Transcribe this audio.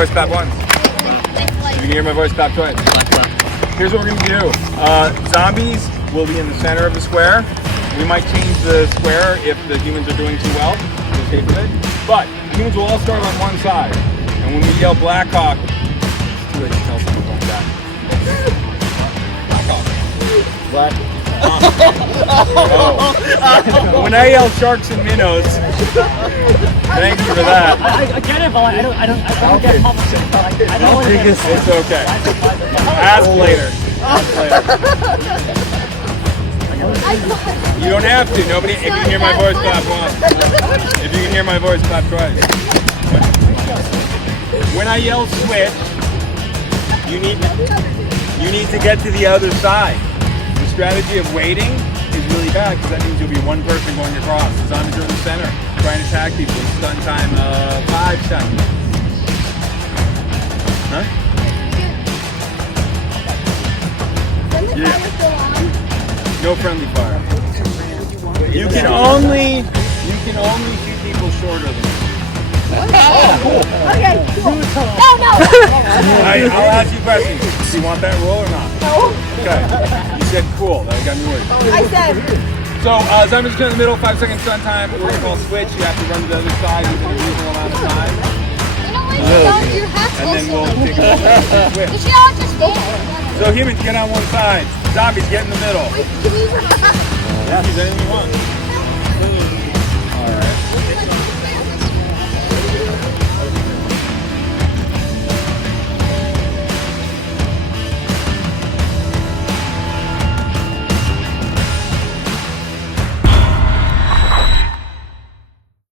voice, clap once. If you can hear my voice, clap twice. Here's what we're gonna do. Zombies will be in the center of the square. We might change the square if the humans are doing too well. We'll take it. But humans will all start on one side. And when we yell Blackhawk, it's too late to tell someone like that. Blackhawk. Black. Oh. When I yell sharks and minnows, thank you for that. I get it, but I don't get publishing. I don't want to get it. It's okay. Ask later. You don't have to. Nobody. If you can hear my voice, clap once. If you can hear my voice, clap twice. When I yell switch, you need to get to the other side. The strategy of waiting is really bad because that means you'll be one person going across. The zombies are in the center, trying to attack people. Stun time 5 seconds. Huh? Yeah. No friendly fire. You can only shoot people shorter than you. Okay, cool. No. I'll ask you questions. Do you want that rule or not? No. Okay. You said cool. That got me worried. I said. So, zombies in the middle, 5 seconds stun time. We're going to call switch. You have to run to the other side within a reasonable amount of time. You know what? Your hat's And then we'll also. take a moment and switch. You should all just stand together. So humans, get on one side. Zombies, get in the middle. Wait, can we? Yeah, use anything you want.